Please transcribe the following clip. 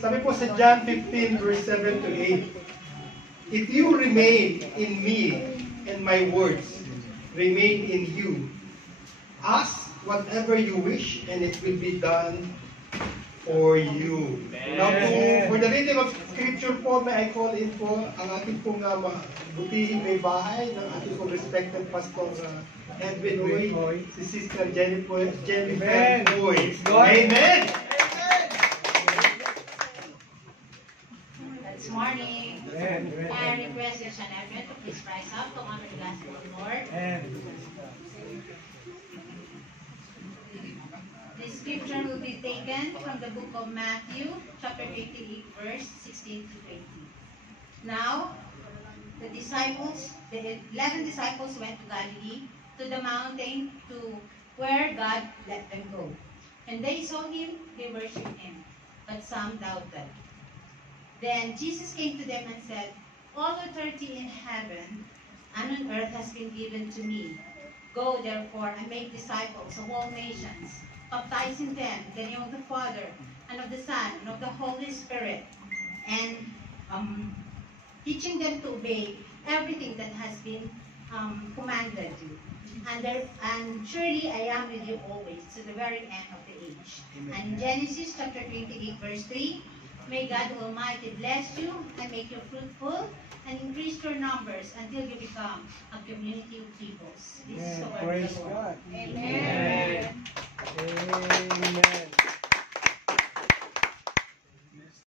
Sabi po sa John 15 verse 7 to 8, if you remain in me and my words remain in you, ask whatever you wish and it will be done for you. Now po, for the reading of scripture po, may I call in po ang ating pong butihing may bahay ng ating pong respected pastor Edwin Uy, si Sister Jennifer Uy. Amen! This morning, I request your son Edwin to please rise up to honor the gospel of the Lord. The scripture will be taken from the book of Matthew, chapter 28, verse 16 to 20. Now, the 11 disciples went to Galilee, to the mountain to where God let them go. And they saw him, they worshipped him, but some doubted. Then Jesus came to them and said, all authority in heaven and on earth has been given to me. Go therefore and make disciples of all nations, baptizing them in the name of the Father, and of the Son, and of the Holy Spirit, and teaching them to obey everything that has been commanded you. And surely I am with you always, to the very end of the age. And in Genesis chapter 28, verse 3, may God Almighty bless you and make you fruitful and increase your numbers until you become a community of peoples. This is the word of the Lord. Amen. Amen.